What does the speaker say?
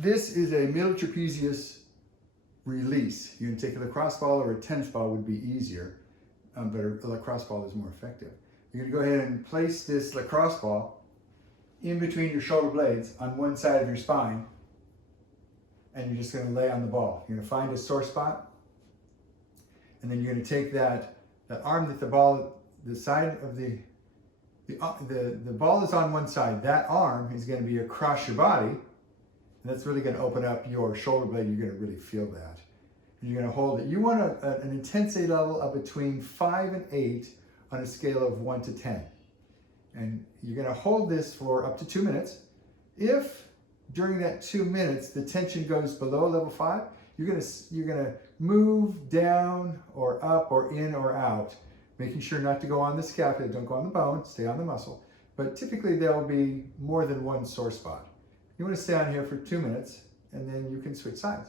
This is a middle trapezius release. You can take a lacrosse ball or a tennis ball would be easier, but a lacrosse ball is more effective. You're gonna go ahead and place this lacrosse ball in between your shoulder blades on one side of your spine, and you're just gonna lay on the ball. You're gonna find a sore spot, and then you're gonna take that arm that the ball, the side of the ball is on one side. That arm is gonna be across your body, and that's really gonna open up your shoulder blade. You're gonna really feel that. And you're gonna hold it. You want an intensity level of between 5 and 8 on a scale of 1 to 10. And you're gonna hold this for up to 2 minutes. If during that 2 minutes the tension goes below level 5, you're gonna move down or up or in or out, making sure not to go on the scapula. Don't go on the bone, stay on the muscle. But typically there will be more than one sore spot. You want to stay on here for 2 minutes, and then you can switch sides.